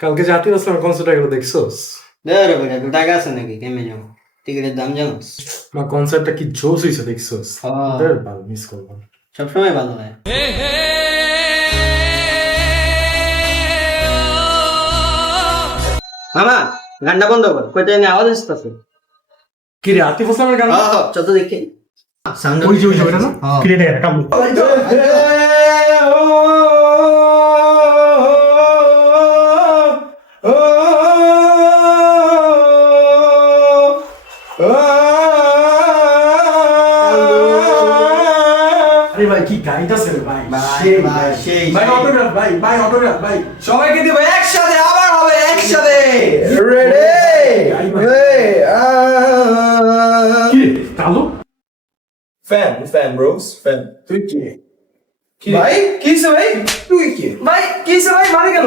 কালকে যে আতিফ আসলামের কনসার্টটা গেলো দেখছোস? দেওয়ার উপরে তো টাকা আছে নাকি কেমনে যাবো টিকিটের দাম জানোস না কনসার্টটা কি জোস হইছে দেখছোস? হ্যাঁ। ওদের ভালো মিস করবো না। সবসময় ভালো হয় মামা গানটা বন্ধ কর কইতে জানি আওয়াজ আসতেছে কি রে আতিফ আসলামের গান? চত দেখি সাউন্ড ওই যে ওইটা না? কি রে এটা কামু। আরে ভাই কি গাইতাছে রে ভাই, সেই ভাই, ভাই অটোগ্রাফ ভাই, ভাই অটোগ্রাফ ভাই, সবাইকে দিব একসাথে, আবার হবে একসাথে। কি রে কালো? Fan bros fan. তুই কি? ভাই কি হইছে ভাই? তুই কি ভাই কি হইছে ভাই, মারে গেল।